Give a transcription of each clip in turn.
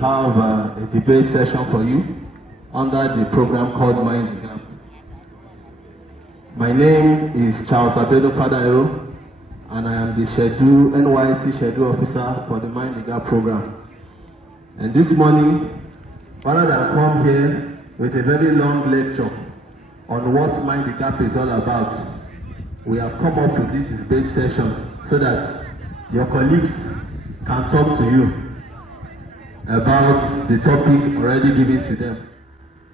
have a debate session for you under the program called Mind the Gap. My name is Charles Abedo Fadaero, and I am the NYC Schedule Officer for the Mind the Gap program. And this morning, rather than come here with a very long lecture on what Mind the Gap is all about, we have come up with this debate session so that your colleagues can talk to you about the topic already given to them.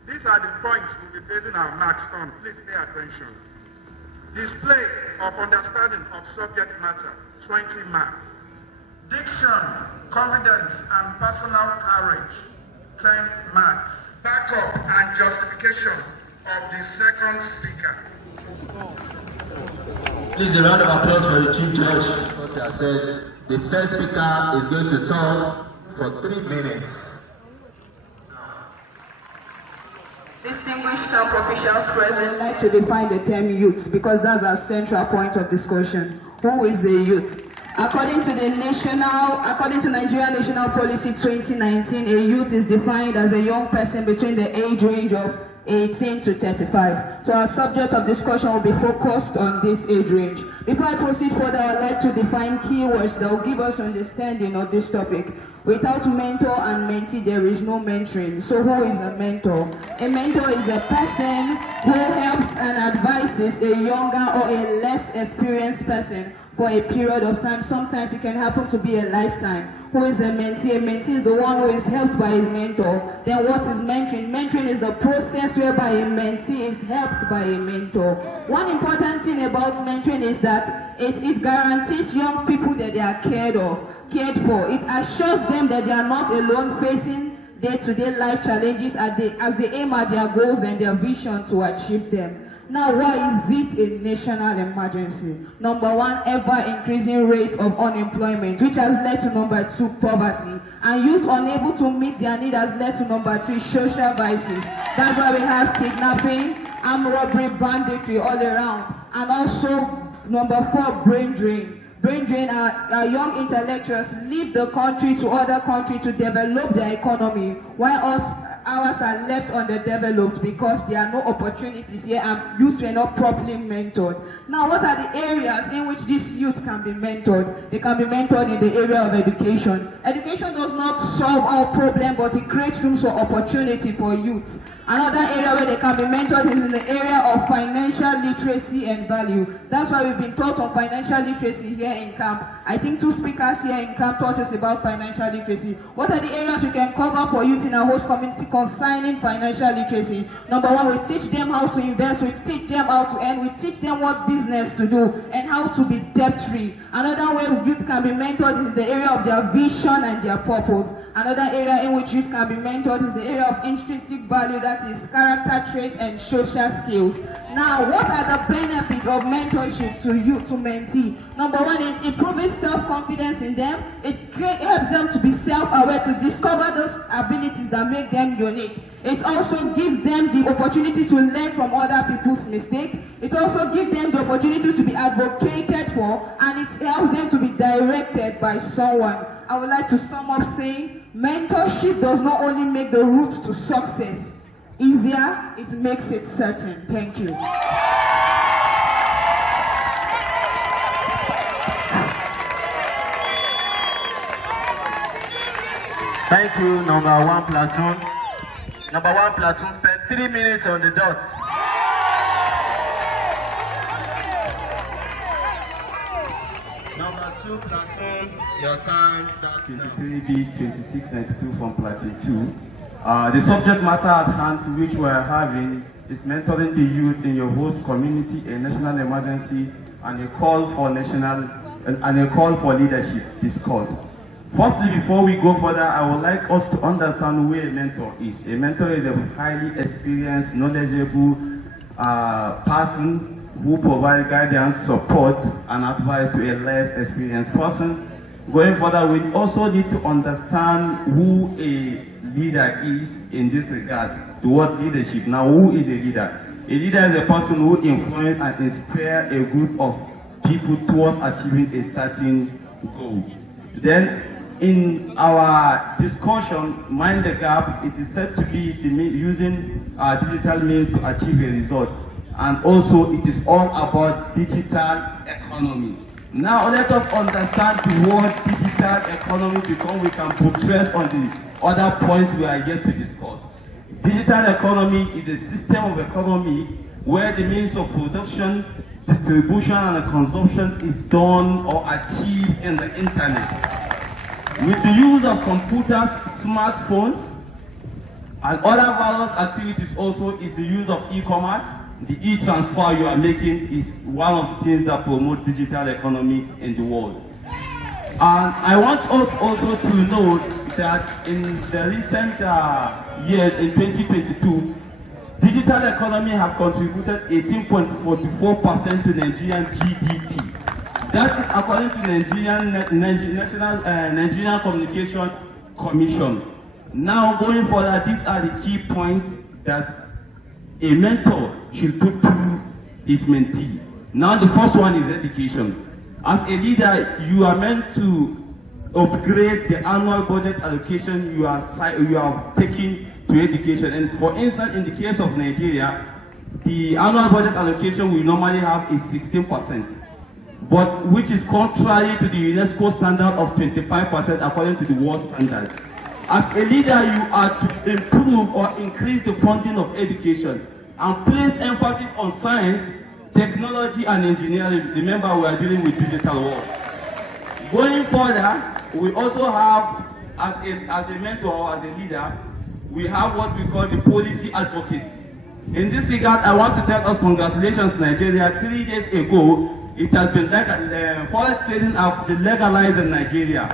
These are the points we'll be basing our marks on. Please pay attention. Display of understanding of subject matter, 20 marks. Diction, confidence, and personal courage, 10 marks. Backup and justification of the second speaker. Please, a round of applause for the Chief Judge. What I said, the first speaker is going to talk for 3 minutes. Distinguished top officials present, I'd like to define the term youth because that's our central point of discussion. Who is a youth? According to Nigeria National Policy 2019, a youth is defined as a young person between the age range of 18 to 35. So our subject of discussion will be focused on this age range. Before I proceed further, I'd like to define keywords that will give us understanding of this topic. Without mentor and mentee, there is no mentoring. So who is a mentor? A mentor is a person who helps and advises a younger or a less experienced person for a period of time. Sometimes it can happen to be a lifetime. Who is a mentee? A mentee is the one who is helped by his mentor. Then what is mentoring? Mentoring is the process whereby a mentee is helped by a mentor. One important thing about mentoring is that it guarantees young people that they are cared for. It assures them that they are not alone facing day-to-day life challenges as they aim at their goals and their vision to achieve them. Now, why is it a national emergency? Number one, ever-increasing rate of unemployment, which has led to number 2, poverty. And youth unable to meet their need has led to number 3, social vices. That's why we have kidnapping, armed robbery, banditry all around. And also, number 4, brain drain. Brain drain are young intellectuals leave the country to other countries to develop their economy, while ours are left underdeveloped because there are no opportunities here and youth were not properly mentored. Now, what are the areas in which these youth can be mentored? They can be mentored in the area of education. Education does not solve our problem, but it creates rooms for opportunity for youth. Another area where they can be mentored is in the area of financial literacy and value. That's why we've been taught on financial literacy here in camp. I think 2 speakers here in camp taught us about financial literacy. What are the areas we can cover for youth in our host community concerning financial literacy? Number 1, we teach them how to invest, we teach them how to earn, we teach them what business to do, and how to be debt-free. Another way youth can be mentored is the area of their vision and their purpose. Another area in which youth can be mentored is the area of intrinsic value, that is character traits and social skills. Now, what are the benefits of mentorship to youth, to mentee? Number 1, it improves self-confidence in them. It helps them to be self-aware, to discover those abilities that make them unique. It also gives them the opportunity to learn from other people's mistakes. It also gives them the opportunity to be advocated for, and it helps them to be directed by someone. I would like to sum up saying, mentorship does not only make the route to success easier, it makes it certain. Thank you. Thank you, number 1 platoon. Number 1 platoon spent 3 minutes on the dot. Number 2 platoon, your time starts now. 23B 2692 from platoon 2. The subject matter at hand which we are having is mentoring the youth in your host community, a national emergency, and a call for leadership discourse. Firstly, before we go further, I would like us to understand who a mentor is. A mentor is a highly experienced, knowledgeable person who provides guidance, support, and advice to a less experienced person. Going further, we also need to understand who a leader is in this regard, towards leadership. Now, who is a leader? A leader is a person who influences and inspires a group of people towards achieving a certain goal. Then, in our discussion, Mind the Gap, it is said to be using digital means to achieve a result. And also, it is all about digital economy. Now, let us understand the word digital economy because we can progress on the other points we are yet to discuss. Digital economy is a system of economy where the means of production, distribution, and consumption is done or achieved in the internet. With the use of computers, smartphones, and other various activities also is the use of e-commerce. The e-transfer you are making is one of the things that promote digital economy in the world. And I want us also to note that in the recent years, in 2022, digital economy have contributed 18.44% to Nigerian GDP. That is according to Nigerian Communication Commission. Now, going forward, these are the key points that a mentor should put to his mentee. Now, the first one is education. As a leader, you are meant to upgrade the annual budget allocation you are taking to education. And for instance, in the case of Nigeria, the annual budget allocation we normally have is 16%. But which is contrary to the UNESCO standard of 25% according to the world standard. As a leader, you are to improve or increase the funding of education and place emphasis on science, technology, and engineering. Remember, we are dealing with digital world. Going further, we also have, as a mentor or as a leader, we have what we call the policy advocacy. In this regard, I want to tell us congratulations, Nigeria. 3 days ago, it has been forest trading has been legalized in Nigeria.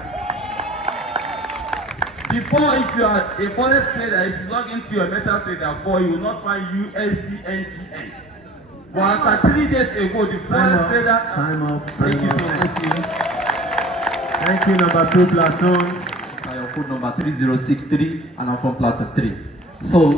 Before, if you are a forest trader, if you log into your MetaTrader 4, you will not find USDNTN. But after 3 days ago, the forest trader. Time up. Thank you so much. Thank you, number 2 platoon. Your code number 3063, and I'm from platoon 3. So,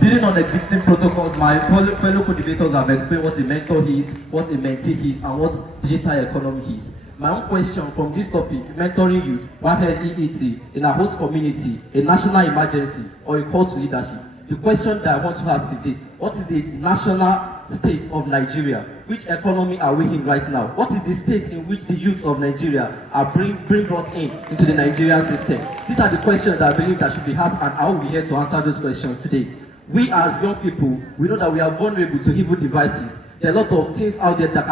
building on existing protocols, my fellow co-debaters have explained what a mentor is, what a mentee is, and what digital economy is. My own question from this topic, mentoring youth, YNEET, in our host community, a national emergency, or a call to leadership. The question that I want to ask today, what is the national state of Nigeria? Which economy are we in right now? What is the state in which the youth of Nigeria are being brought into the Nigerian system? These are the questions that I believe that should be asked, and I will be here to answer those questions today. We as young people, we know that we are vulnerable to evil devices. There are a lot of things out there that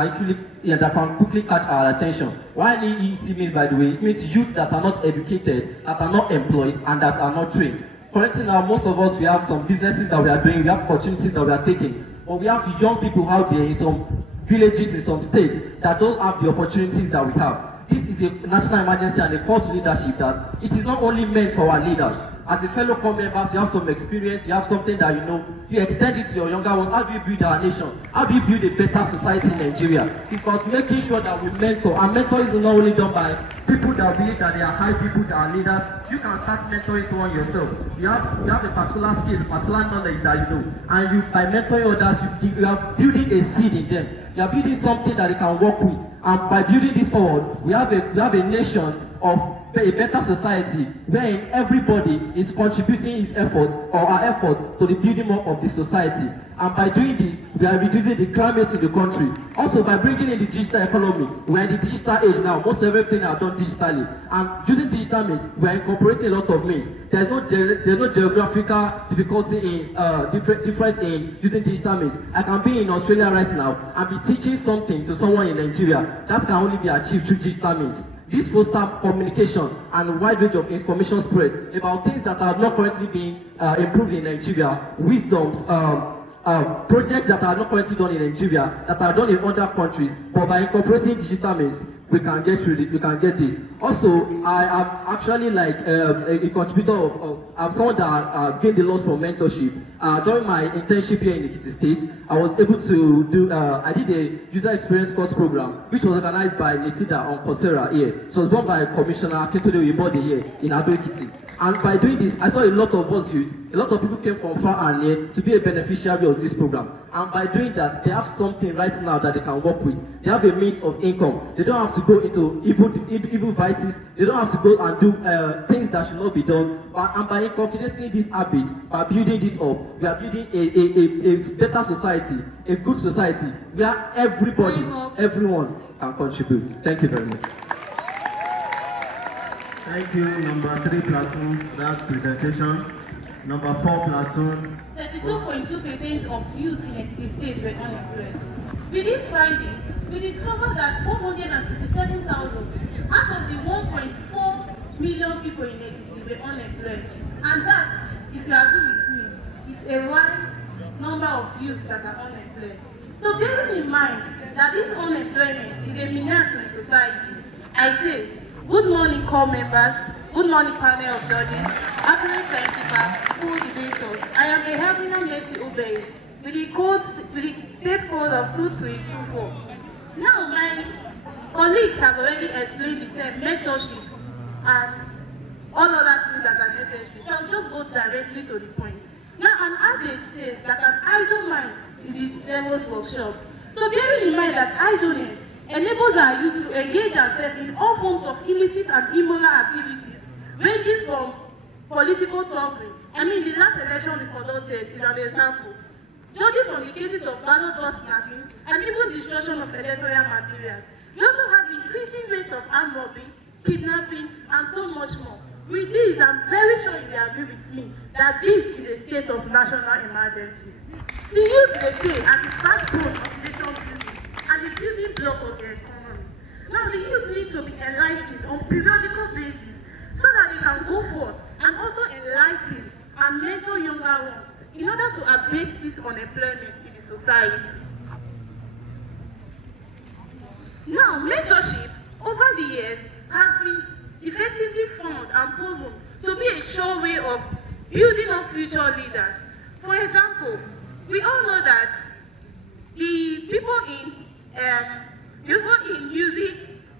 can quickly catch our attention. What YNEET means, by the way, it means youth that are not educated, that are not employed, and that are not trained. Currently now, most of us, we have some businesses that we are doing, we have opportunities that we are taking. But we have young people out there in some villages, in some states, that don't have the opportunities that we have. This is a national emergency and a call to leadership that it is not only meant for our leaders. As a fellow core members, you have some experience, you have something that you know, you extend it to your younger ones. How do you build our nation? How do you build a better society in Nigeria? It's about making sure that we mentor. And mentoring is not only done by people that believe that they are high people, that are leaders. You can start mentoring someone yourself. You have a particular skill, a particular knowledge that you know. And you, by mentoring others, you are building a seed in them. You are building something that they can work with. And by building this forward, we have a nation of a better society where everybody is contributing his effort or our effort to the building up of the society. And by doing this, we are reducing the crime rate in the country. Also, by bringing in the digital economy, we are in the digital age now. Most everything are done digitally. And using digital means, we are incorporating a lot of means. There's no geographical difficulty in difference in using digital means. I can be in Australia right now and be teaching something to someone in Nigeria. That can only be achieved through digital means. This foster communication and a wide range of information spread about things that are not currently being improved in Nigeria, wisdoms, projects that are not currently done in Nigeria, that are done in other countries, but by incorporating digital means, we can get through it, we can get this. Also, I am actually like a contributor I'm someone that gained a lot from mentorship. During my internship here in Ekiti State, I was able to do, I did a user experience course program, which was organized by NETIDA on Coursera here. So it was run by Commissioner Akintode Oyebode here in Ado Ekiti. And by doing this, I saw a lot of us youth, a lot of people came from far and near to be a beneficiary of this program. And by doing that, they have something right now that they can work with. They have a means of income. They don't have to go into evil vices. They don't have to go and do things that should not be done. And by inculcating this habit, by building this up, we are building a better society, a good society, where everybody, everyone can contribute. Thank you very much. Thank you, number 3 platoon, for that presentation. Number 4 platoon. 32.2% of youth in Ekiti State were unemployed. With these findings, we discovered that 467,000 out of the 1.4 million people in Ekiti were unemployed. And that, if you agree with me, is a wide number of youth that are unemployed. So bearing in mind that this unemployment is a menace to society, I say, good morning, core members. Good morning, panel of judges, accurate principals, school debaters. I am a Helpinam Yeti Obey with the state code of 2324. Now, my colleagues have already explained the term mentorship and all other things that are necessary. So I'll just go directly to the point. Now, an adage says that an idle mind is the devil's workshop. So bearing in mind that idleness enables our youth to engage ourselves in all forms of illicit and immoral activities, ranging from political sovereign. I mean, the last election we conducted is an example. Judging from the cases of ballot box snatching and even destruction of electoral materials, we also have increasing rates of armed robbery, kidnapping, and so much more. With this, I'm very sure you will agree with me that this is a state of national emergency. The youth, they say, are the backbone of nation building and the building block of the economy. Now, the youth need to be enlightened on periodical basis so that they can go forth and also enlighten and mentor younger ones in order to abate this unemployment in the society. Now, mentorship over the years has been effectively found and proven to be a sure way of building up future leaders. For example, we all know that the people in music,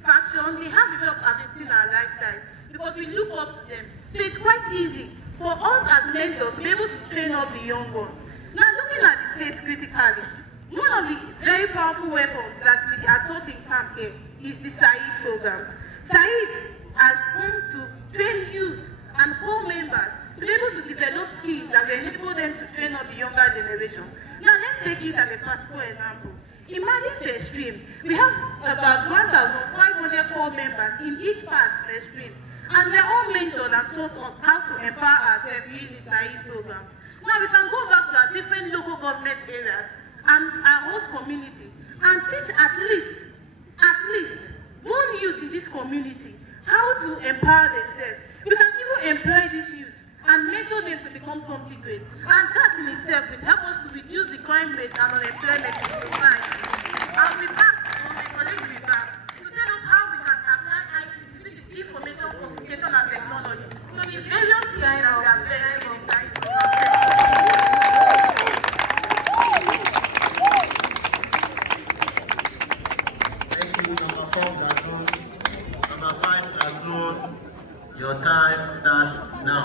fashion, they have a lot of affecting our lifestyle, because we look up to them. So it's quite easy for us as mentors to be able to train up the young ones. Now, looking at the state critically, one of the very powerful weapons that we are taught in camp here is the SAID program. SAID has come to train youth and core members to be able to develop skills that will enable them to train up the younger generation. Now, let's take it as a practical example. Imagine per stream, we have about 1,500 core members in each part per stream. And we're all mentors and taught on how to empower ourselves using the SAID program. Now we can go back to our different local government areas and our host community and teach at least one youth in this community how to empower themselves. We can even employ these youth and mentor them to become something great. And that in itself will help us to reduce the crime rate and unemployment in society. And with that, my colleagues will be back to tell us how we can apply IT, information communication and technology. So the various things that we are very excited. Thank you, number 4 platoon. Number 5 platoon, your time starts now.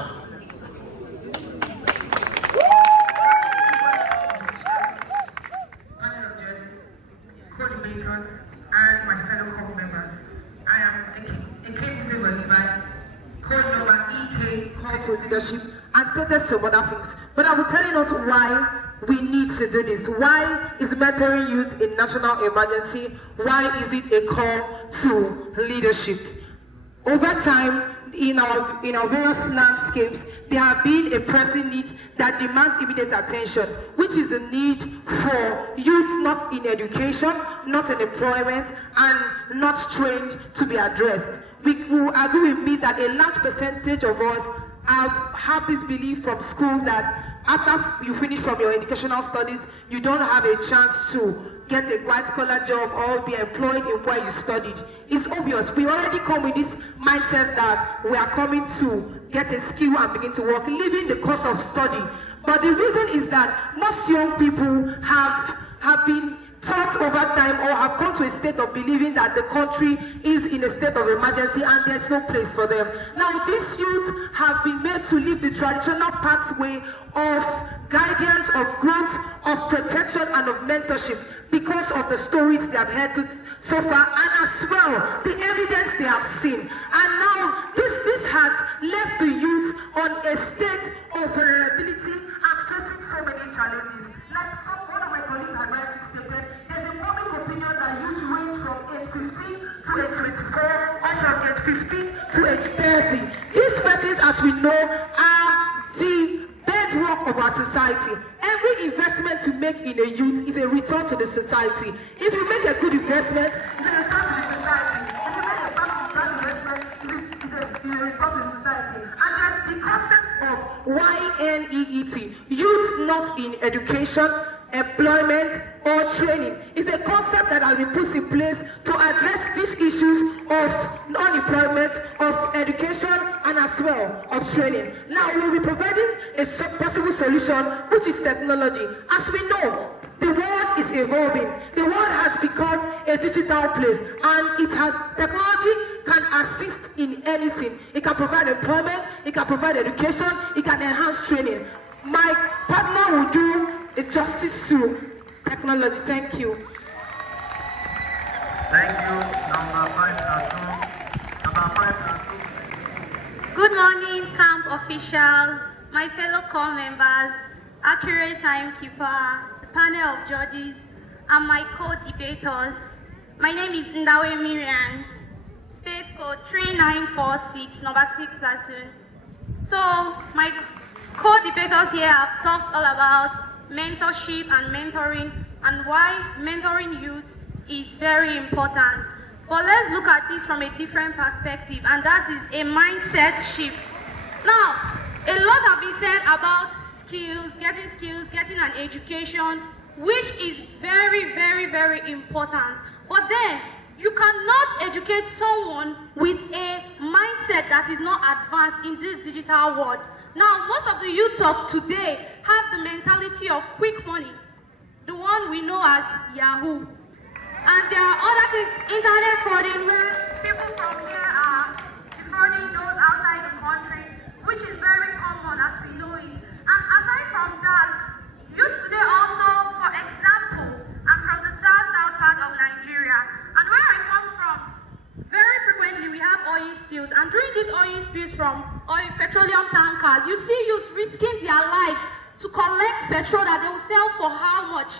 Co-debaters and my fellow core members. I am a case labeled by code number EK, call to leadership, and stated some other things. But I will tell you also why we need to do this. Why is mentoring youth a national emergency? Why is it a call to leadership? Over time, in our various landscapes, there have been a pressing need that demands immediate attention, which is the need for youth not in education, not in employment, and not trained to be addressed. We will agree with me that a large percentage of us have this belief from school that after you finish from your educational studies, you don't have a chance to get a white-collar job or be employed in where you studied. It's obvious. We already come with this mindset that we are coming to get a skill and begin to work, leaving the course of study. But the reason is that most young people have been taught over time or have come to a state of believing that the country is in a state of emergency and there's no place for them. Now, these youth have been made to live the traditional pathway of guidance, of growth, of protection, and of mentorship because of the stories they have heard so far, and as well the evidence they have seen. And now this has left the youth on a state of vulnerability and facing so many challenges. Like one of my colleagues had rightly stated, there's a public opinion that youth range from age 15 to age 24 or from age 15 to age 30. These persons, as we know, are the bedrock of our society. Every investment you make in a youth is a return to the society. If you make a good investment, it's a return to the society. If you make a bad investment, it's a return to the society. And then the concept of YNEET, Youth Not in Education, Employment, or Training, is a concept that has been put in place to address these issues of unemployment, of education, and as well of training. Now, we'll be providing a possible solution, which is technology. As we know, the world is evolving. The world has become a digital place, and technology can assist in anything. It can provide employment, it can provide education, it can enhance training. My partner will do a justice to technology. Thank you. Thank you. Number 5 Good morning, camp officials, my fellow corps members, accurate timekeeper, the panel of judges, and my co-debaters. My name is Ndawe Miriam, state code 3946, number 6 platoon. So, my co-debaters here have talked all about mentorship and mentoring and why mentoring youth is very important. But let's look at this from a different perspective, and that is a mindset shift. Now, a lot have been said about skills, getting an education, which is very, very, very important. But then, you cannot educate someone with a mindset that is not advanced in this digital world. Now, most of the youths of today have the mentality of quick money, the one we know as Yahoo. And there are other things, internet frauding, where people from here are frauding those outside the country, which is very common as we know it. And aside from that, youth today also, for example, I'm from the south part of Nigeria, and where I come from, very frequently we have oil spills, and during these oil spills from petroleum tankers, you see youth risking their lives to collect petrol that they will sell for how much?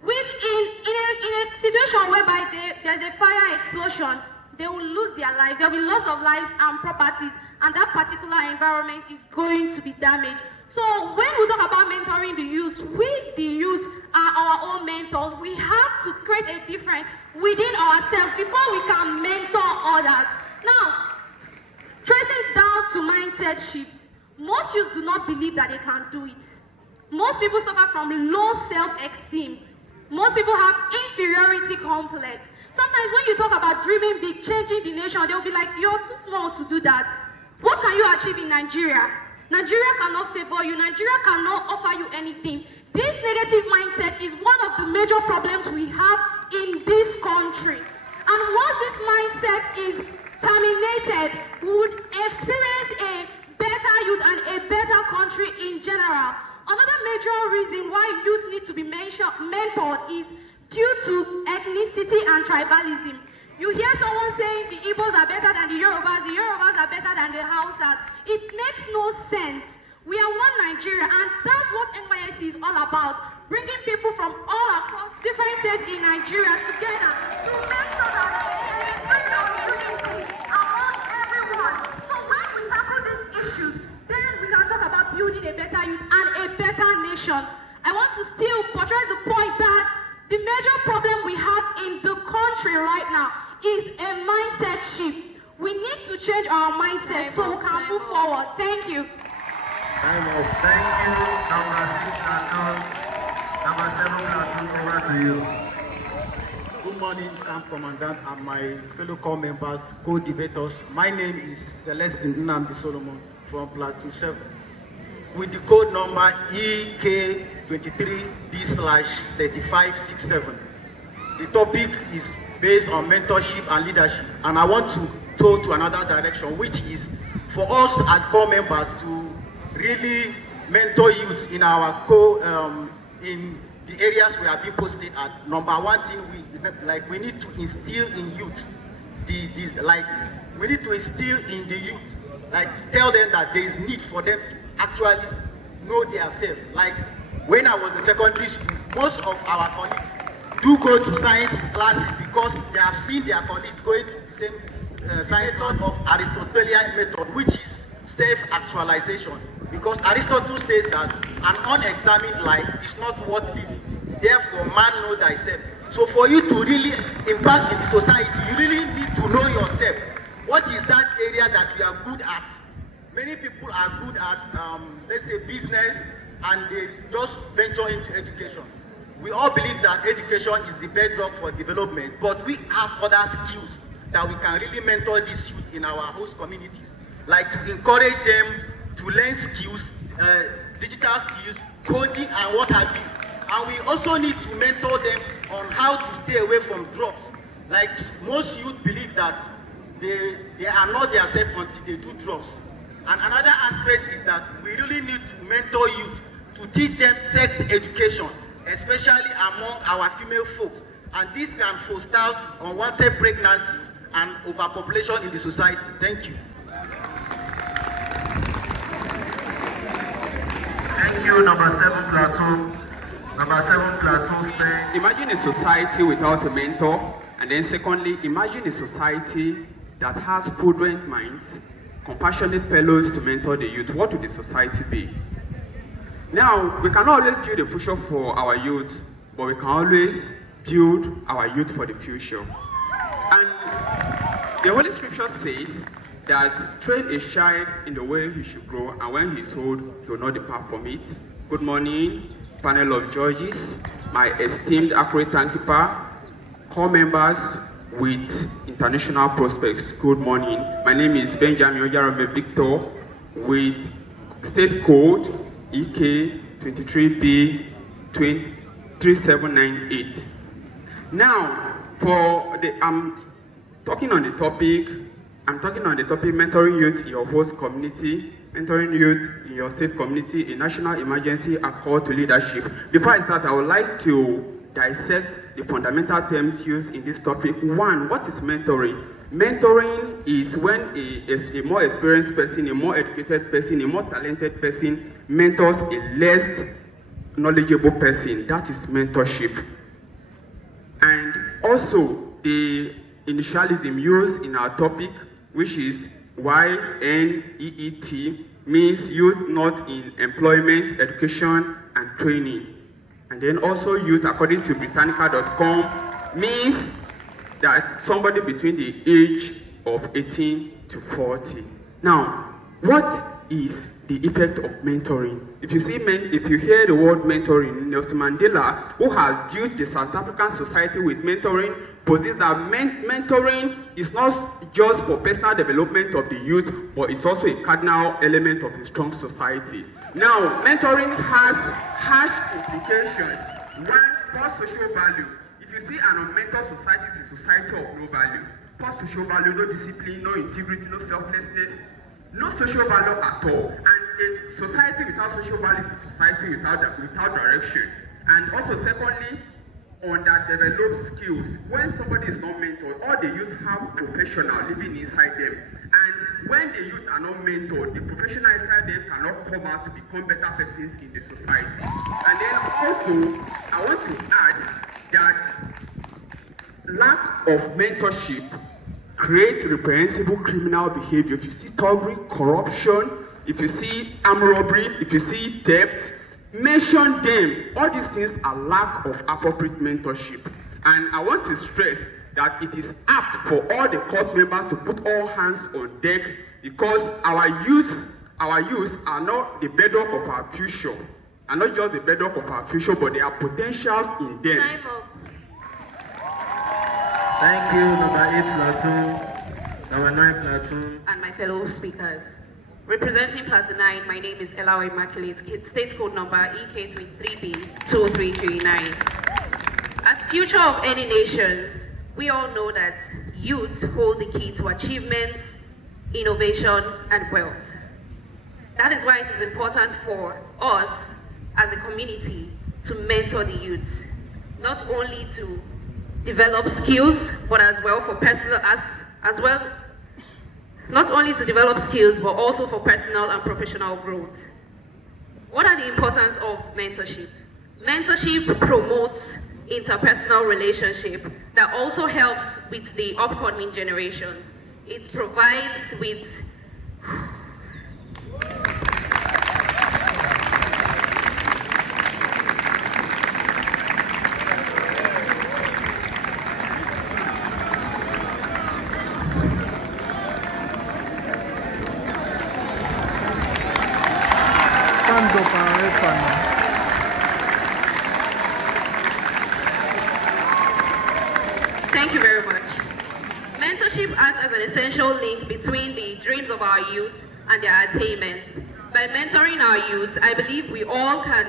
Which in a situation whereby there's a fire explosion, they will lose their lives. There will be loss of lives and properties, and that particular environment is going to be damaged. So when we talk about mentoring the youth, we, the youth, are our own mentors. We have to create a difference within ourselves before we can mentor others. Now, tracing down to mindset shift, most youth do not believe that they can do it. Most people suffer from low self-esteem. Most people have inferiority complex. Sometimes when you talk about dreaming big, changing the nation, they'll be like, you're too small to do that. What can you achieve in Nigeria? Nigeria cannot favor you. Nigeria cannot offer you anything. This negative mindset is one of the major problems we have in this country. And once this mindset is terminated, we would experience a better youth and a better country in general. Another major reason why youth need to be mentored is due to ethnicity and tribalism. You hear someone saying the Igbos are better than the Yorubas are better than the Hausas. It makes no sense. We are one Nigeria, and that's what NYSC is all about. Bringing people from all across different states in Nigeria together to make sure that there is unity among everyone. So when we tackle these issues, then we can talk about building a better youth and a better nation. I want to still portray the point that the major problem we have in the country right now is a mindset shift. We need to change our mindset so we can move forward. Thank you. Thank you. Number 7 over to you. Good morning, Camp Commandant and my fellow corps members, co-debaters. My name is Celestine Nnamdi Solomon from Platoon 7. with the code number EK23B/3567. The topic is based on mentorship and leadership, and I want to go to another direction, which is for us as core members to really mentor youth in our in the areas we have been posted at. Number one thing, we need to instill in youth we need to instill in the youth, tell them that there is need for them to actually know themselves. Like when I was in secondary school, most of our colleagues do go to science classes because they have seen their colleagues going to the same science method of Aristotelian method, which is self-actualization. Because Aristotle says that an unexamined life is not worth living. Therefore, man know thyself. So for you to really impact in society, you really need to know yourself. What is that area that you are good at? Many people are good at, let's say, business, and they just venture into education. We all believe that education is the bedrock for development, but we have other skills that we can really mentor these youth in our host communities, like to encourage them to learn skills, digital skills, coding, and what have you. And we also need to mentor them on how to stay away from drugs. Like most youth believe that they are not themselves until they do drugs. And another aspect is that we really need to mentor youth to teach them sex education, especially among our female folks. And this can foster unwanted pregnancy and overpopulation in the society. Thank you. Thank you, number 7 platoon. Number 7 platoon says, imagine a society without a mentor, and then secondly, imagine a society that has prudent minds, compassionate fellows to mentor the youth. What would the society be? Now, we can always build a future for our youth, but we can always build our youth for the future. And the Holy Scripture says that train a child in the way he should grow, and when he is old, he will not depart from it. Good morning, panel of judges, my esteemed accurate timekeeper, core members with international prospects. Good morning. My name is Benjamin Ojarome Victor with state code EK23B3798. Now, I'm talking on the topic mentoring youth in your host community, mentoring youth in your state community, a national emergency, a call to leadership. Before I start, I would like to dissect the fundamental terms used in this topic. One, what is mentoring? Mentoring is when a more experienced person, a more educated person, a more talented person mentors a less knowledgeable person. That is mentorship. And also, the initialism used in our topic, which is YNEET, means youth not in employment, education, and training. And then also youth, according to Britannica.com, means that somebody between the age of 18 to 40. Now, what is the effect of mentoring? If you hear the word mentoring, Nelson Mandela, who has built the South African society with mentoring, posits that mentoring is not just for personal development of the youth, but it's also a cardinal element of a strong society. Now, mentoring has harsh implications. One, for social value. If you see an unmentored society, it's a society of no value. For social value, no discipline, no integrity, no selflessness, no social value at all. And a society without social value is a society without direction. And also, secondly, underdeveloped skills. When somebody is not mentored, all the youth have professional living inside them. And when the youth are not mentored, the professional inside them cannot come out to become better persons in the society. And then also, I want to add that lack of mentorship creates reprehensible criminal behavior. If you see thuggery, corruption, if you see armed robbery, if you see theft, mention them. All these things are lack of appropriate mentorship. And I want to stress that it is apt for all the court members to put all hands on deck, because our youth are not the bedrock of our future. And not just the bedrock of our future, but there are potentials in them. Time up. thank you, number 8 platoon, number 9 platoon. And my fellow speakers. Representing Plaza 9, my name is Elawa Immaculate, state code number EK23B23339. As future of any nations, we all know that youth hold the key to achievements, innovation, and wealth. That is why it is important for us as a community to mentor the youth, not only to develop skills, but as well for personal, not only to develop skills, but also for personal and professional growth. What are the importance of mentorship? Mentorship promotes interpersonal relationship that also helps with the upcoming generations. It provides with Thank you very much. Mentorship acts as an essential link between the dreams of our youth and their attainment. By mentoring our youth, I believe we all can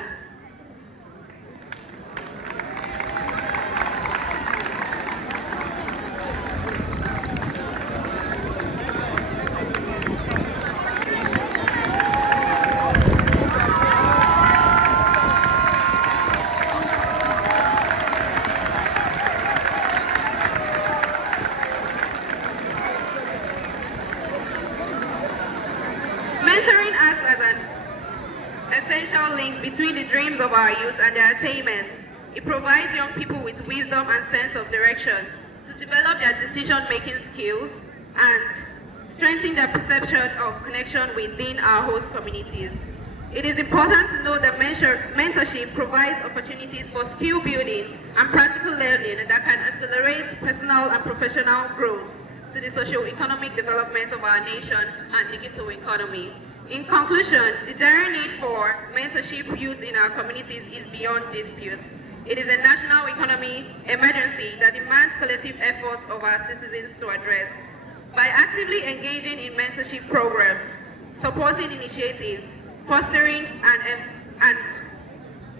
Mentoring acts as an essential link between the dreams of our youth and their attainments. It provides young people with wisdom and sense of direction to develop their decision-making skills and strengthen their perception of connection within our host communities. It is important to know that mentorship provides opportunities for skill building and practical learning that can accelerate personal and professional growth to the socio-economic development of our nation and digital economy. In conclusion, the dire need for mentorship youth in our communities is beyond dispute. It is a national economy emergency that demands collective efforts of our citizens to address. By actively engaging in mentorship programs, supporting initiatives, fostering and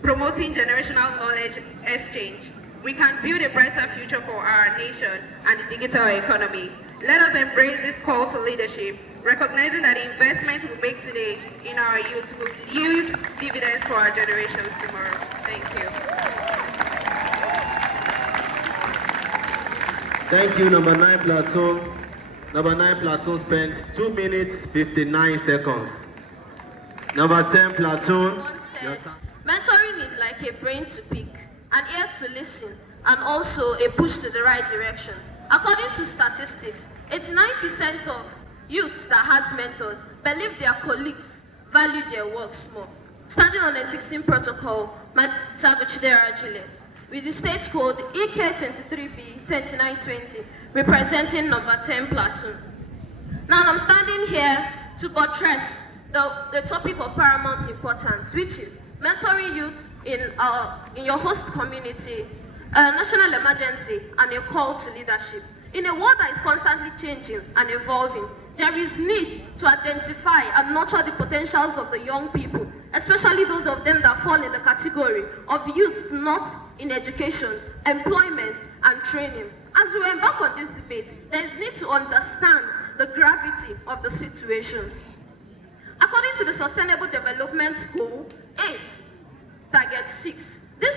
promoting generational knowledge exchange, we can build a brighter future for our nation and the digital economy. Let us embrace this call to leadership, recognizing that the investment we make today in our youth will yield dividends for our generations tomorrow. Thank you. Thank you, number 9 platoon. Number 9 platoon spent 2 minutes 59 seconds. Number 10 platoon. Mentoring is like a brain to pick, an ear to listen, and also a push to the right direction. According to statistics, 89% of youths that has mentors believe their colleagues value their works more. Standing on the 16 protocol, Savage Juliet, with the state code EK23B2920, representing number 10 platoon. Now I'm standing here to buttress the topic of paramount importance, which is mentoring youth in your host community, a national emergency, and a call to leadership. In a world that is constantly changing and evolving, there is need to identify and nurture the potentials of the young people, especially those of them that fall in the category of youth not in education, employment, and training. As we embark on this debate, there is need to understand the gravity of the situation. According to the Sustainable Development Goal 8, Target 6, the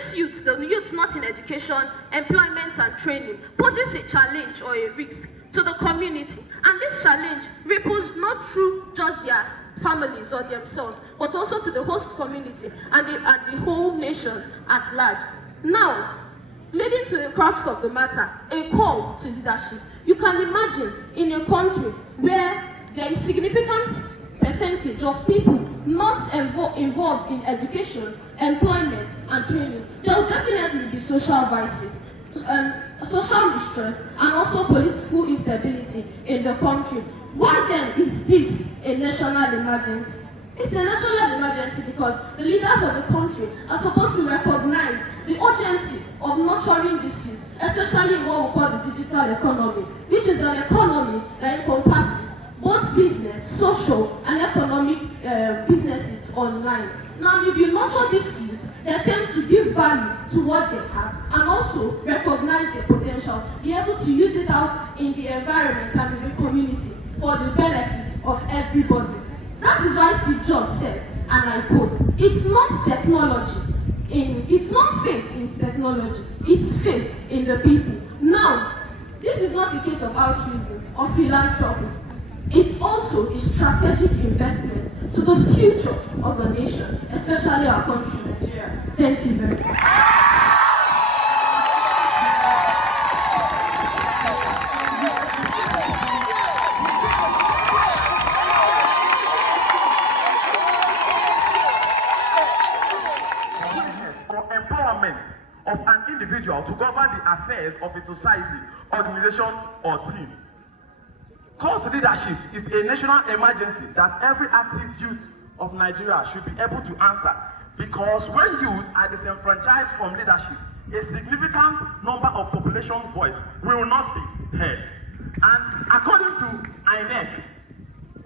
youth not in education, employment, and training, poses a challenge or a risk to the community. And this challenge ripples not through just their families or themselves, but also to the host community and the whole nation at large. Now, leading to the crux of the matter, a call to leadership. You can imagine in a country where there is significant percentage of people not involved in education, employment, and training, there will definitely be social vices, social distress, and also political instability in the country. Why then is this a national emergency? It's a national emergency because the leaders of the country are supposed to recognize the urgency of nurturing this youth, especially in what we call the digital economy, which is an economy that encompasses both business, social, and economic line. Now, if you nurture these youth, they tend to give value to what they have and also recognize their potential, be able to use it out in the environment and in the community for the benefit of everybody. That is why Steve Jobs said, and I quote, it's not technology, it's not faith in technology, it's faith in the people. Now, this is not the case of altruism or philanthropy. It's also a strategic investment to the future of the nation, especially our country, Nigeria. Thank you very much. Of an individual to govern the affairs of a society, organization, or team. Call to leadership is a national emergency that every active youth of Nigeria should be able to answer, because when youth are disenfranchised from leadership, a significant number of population's voice will not be heard. And according to YNEET,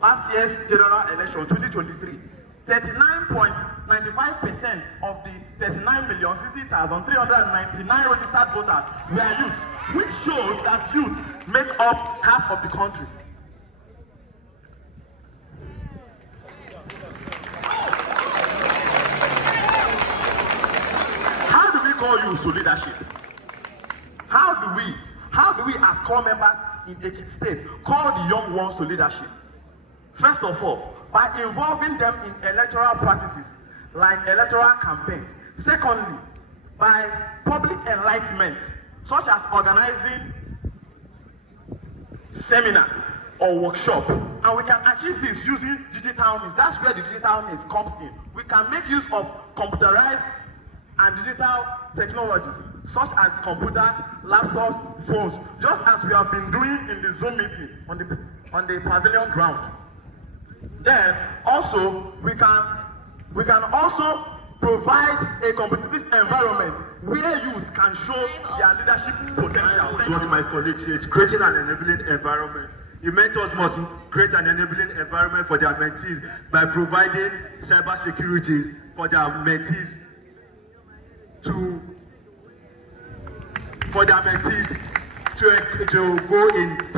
last year's general election 2023, 39.95% of the 39,060,399 registered voters were youth, which shows that youth make up half of the country. How do we call youth to leadership? How do we as core members in Ekiti State call the young ones to leadership? First of all, by involving them in electoral practices like electoral campaigns. Secondly, by public enlightenment, such as organizing seminar or workshop. And we can achieve this using digital means. That's where the digital means comes in. We can make use of computerized and digital technologies such as computers, laptops, phones, just as we have been doing in the Zoom meeting on the pavilion ground. Then also we can also provide a competitive environment where youth can show their leadership potential. What my colleagues say, it's creating an enabling environment. The mentors must create an enabling environment for their mentees by providing cyber security for their mentees to go in a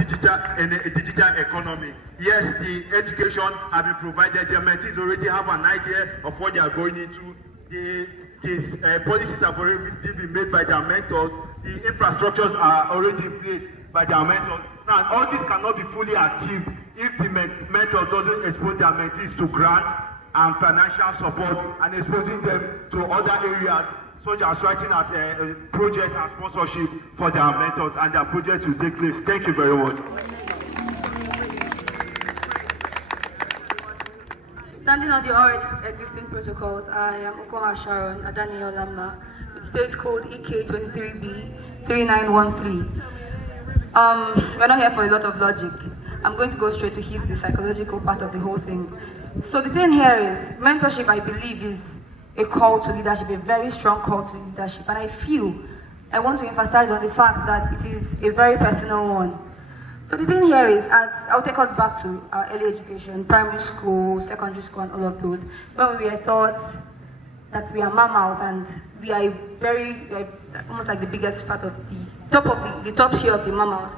digital economy. Yes, the education has been provided. Their mentees already have an idea of what they are going into. These policies have already been made by their mentors. The infrastructures are already in place by their mentors. Now, all this cannot be fully achieved if the mentor doesn't expose their mentees to grants and financial support and exposing them to other areas, such as writing as a project and sponsorship for their mentors and their project to take place. Thank you very much. Standing on the already existing protocols, I am Okoma Sharon Adaniel Lama with state code EK23B3913. We're not here for a lot of logic. I'm going to go straight to hit the psychological part of the whole thing. So the thing here is, mentorship, I believe, is a call to leadership, a very strong call to leadership. And I want to emphasize on the fact that it is a very personal one. So the thing here is, I'll take us back to our early education, primary school, secondary school, and all of those, when we were taught that we are mammals and we are almost like the biggest part of the top tier of the mammals,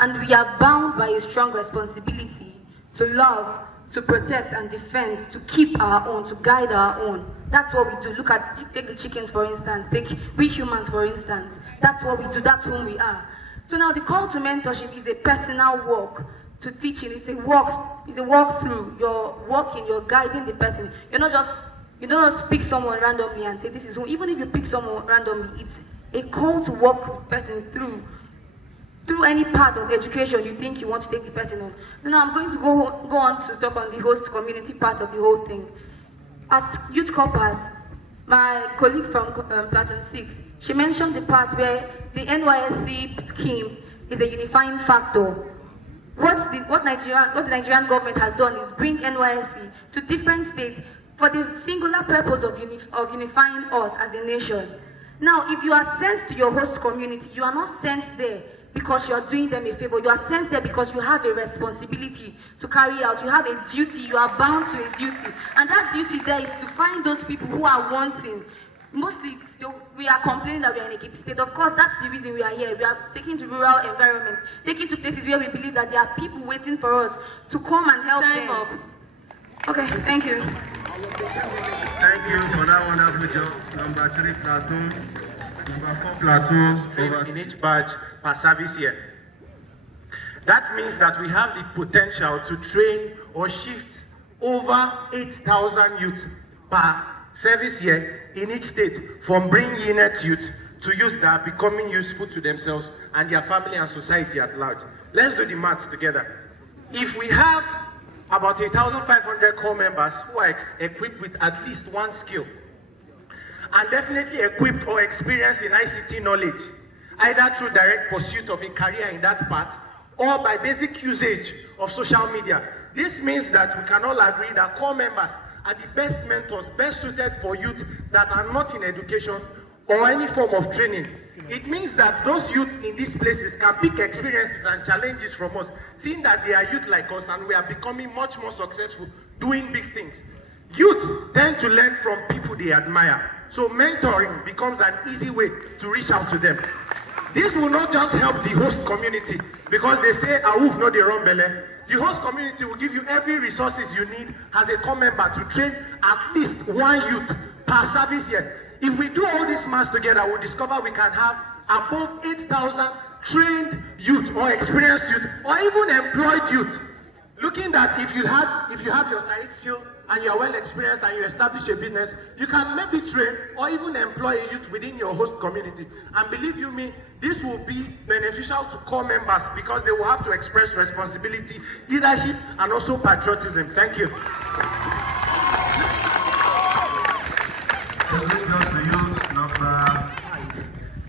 and we are bound by a strong responsibility to love, to protect and defend, to keep our own, to guide our own. That's what we do. Take the chickens for instance, take we humans for instance. That's what we do, that's who we are. So now the call to mentorship is a personal walk to teaching. It's a walk through. You're walking, you're guiding the person. You don't just pick someone randomly and say this is who. Even if you pick someone randomly, it's a call to walk the person through any part of education you think you want to take the person on. So now I'm going to go on to talk on the host community part of the whole thing. As youth corpers, my colleague from Platoon 6, she mentioned the part where the NYSC scheme is a unifying factor. What the Nigerian government has done is bring NYSC to different states for the singular purpose of unifying us as a nation. Now, if you are sent to your host community, you are not sent there because you are doing them a favor. You are sent there because you have a responsibility to carry out. You have a duty. You are bound to a duty. And that duty there is to find those people who are wanting. Mostly, we are complaining that we are in a gift state. Of course, that's the reason we are here. We are taking to rural environments, taking to places where we believe that there are people waiting for us to come and help them. Okay, thank you. Thank you for that wonderful job. Number 3 platoon, number 4 platoon in each batch per service year. That means that we have the potential to train or shift over 8,000 youths per service year in each state, from bringing YNEET youth to youth that are becoming useful to themselves and their family and society at large. Let's do the maths together. If we have about 1,500 core members who are equipped with at least one skill, and definitely equipped or experienced in ICT knowledge, either through direct pursuit of a career in that path or by basic usage of social media, this means that we can all agree that core members are the best mentors, best suited for youth that are not in education or any form of training. It means that those youths in these places can pick experiences and challenges from us, seeing that they are youth like us and we are becoming much more successful doing big things. Youth tend to learn from people they admire, so mentoring becomes an easy way to reach out to them. This will not just help the host community, because they say, "Awuf no dey run belle." The host community will give you every resources you need as a core member to train at least one youth per service year. If we do all these maths together, we'll discover we can have above 8,000 trained youth or experienced youth or even employed youth. Looking that if you have your side skill and you are well experienced and you establish a business, you can maybe train or even employ a youth within your host community. And believe you me, this will be beneficial to core members because they will have to express responsibility, leadership, and also patriotism. Thank you.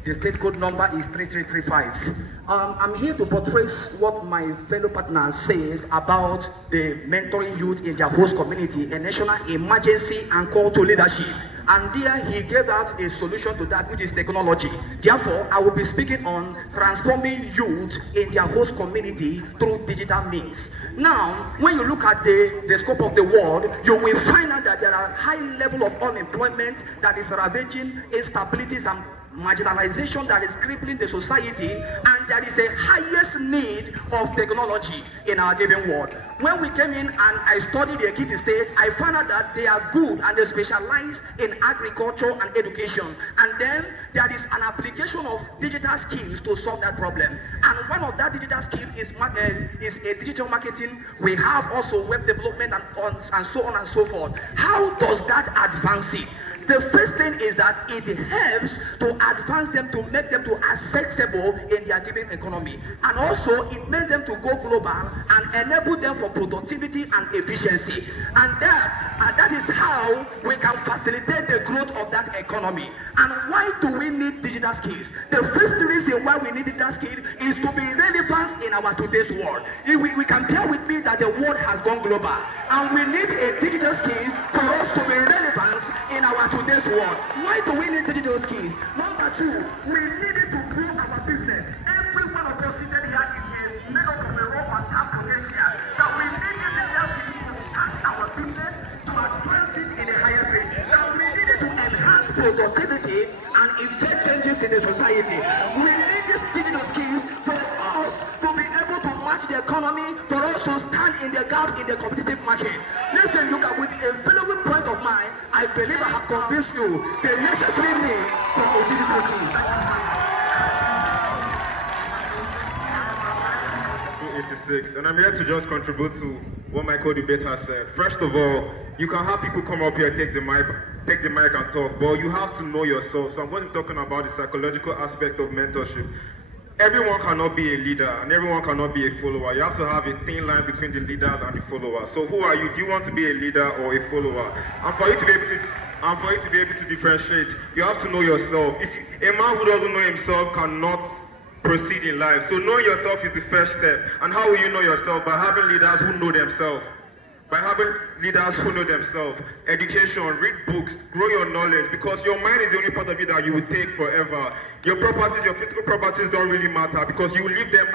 The state code number is 3335. I'm here to portray what my fellow partner says about the mentoring youth in their host community, a national emergency and call to leadership. And there he gave out a solution to that, which is technology. Therefore, I will be speaking on transforming youth in their host community through digital means. Now, when you look at the scope of the world, you will find out that there are high level of unemployment that is ravaging instabilities and marginalization that is crippling the society, and there is the highest need of technology in our given world. When we came in and I studied the Ekiti State, I found out that they are good and they specialize in agriculture and education. And then there is an application of digital skills to solve that problem. And one of that digital skills is a digital marketing. We have also web development and so on and so forth. How does that advance it? The first thing is that it helps to advance them, to make them to accessible in their given economy. And also it makes them to go global and enable them for productivity and efficiency. And that is how we can facilitate the growth of that economy. And why do we need digital skills? The first reason why we need digital skills is to be relevant in our today's world. We can bear with me that the world has gone global. And we need a digital skill for us to be relevant in our today's world. Why do we need digital skills? Number two, we need it to grow our business. Every one of us seated here is made up of a raw and tap potential. That we need digital skills to start our business, to advance it in a higher rate. That we need it to enhance productivity and effect changes in the society. We need these digital skills for us to be able to match the economy, for us to stand in the gap in the competitive market. Listen, look at with a valuable point of mine, I believe I have convinced you the necessary need for a digital skill. 286, and I'm here to just contribute to what my co-debater said. First of all, you can have people come up here, take the mic and talk, but you have to know yourself. So I'm going to be talking about the psychological aspect of mentorship. Everyone cannot be a leader and everyone cannot be a follower. You have to have a thin line between the leaders and the followers. So who are you? Do you want to be a leader or a follower? And for you to be able to differentiate, you have to know yourself. A man who doesn't know himself cannot proceed in life. So knowing yourself is the first step. And how will you know yourself? By having leaders who know themselves. by having leaders who know themselves. Education, read books, grow your knowledge, because your mind is the only part of it that you will take forever. Your properties, your physical properties don't really matter, because you leave them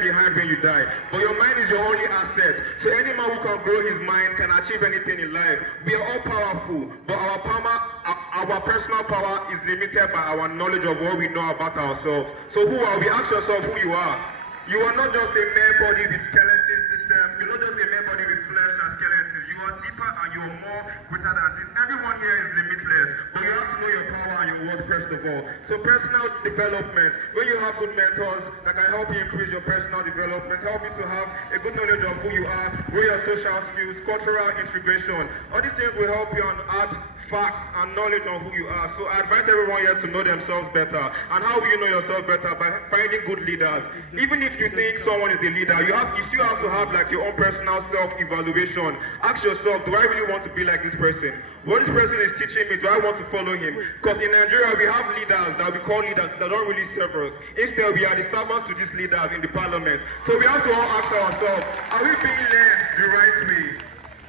behind when you die. But your mind is your only asset. So any man who can grow his mind can achieve anything in life. We are all powerful, but our personal power is limited by our knowledge of what we know about ourselves. So who are we? Ask yourself who you are. You are not just a mere body with skeleton system. You're not just a mere body with flesh and skeletons. You are deeper and you are more greater than this. Everyone here is limitless, but you have to know your power and your worth first of all. So personal development, when you have good mentors that can help you increase your personal development, help you to have a good knowledge of who you are, grow your social skills, cultural integration. All these things will help you and add facts and knowledge on who you are. So I advise everyone here to know themselves better. And how will you know yourself better? By finding good leaders. Even if you think someone is a leader, you still have to have like your own personal self-evaluation. Ask yourself, do I really want to be like this person? What this person is teaching me, do I want to follow him? Because in Nigeria, we have leaders that we call leaders that don't really serve us. Instead, we are the servants to these leaders in the parliament. So we have to all ask ourselves, are we being led the right way?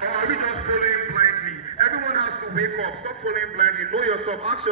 Or are we just following blindly? Everyone has to wake up, stop following blindly, know yourself, ask yourself.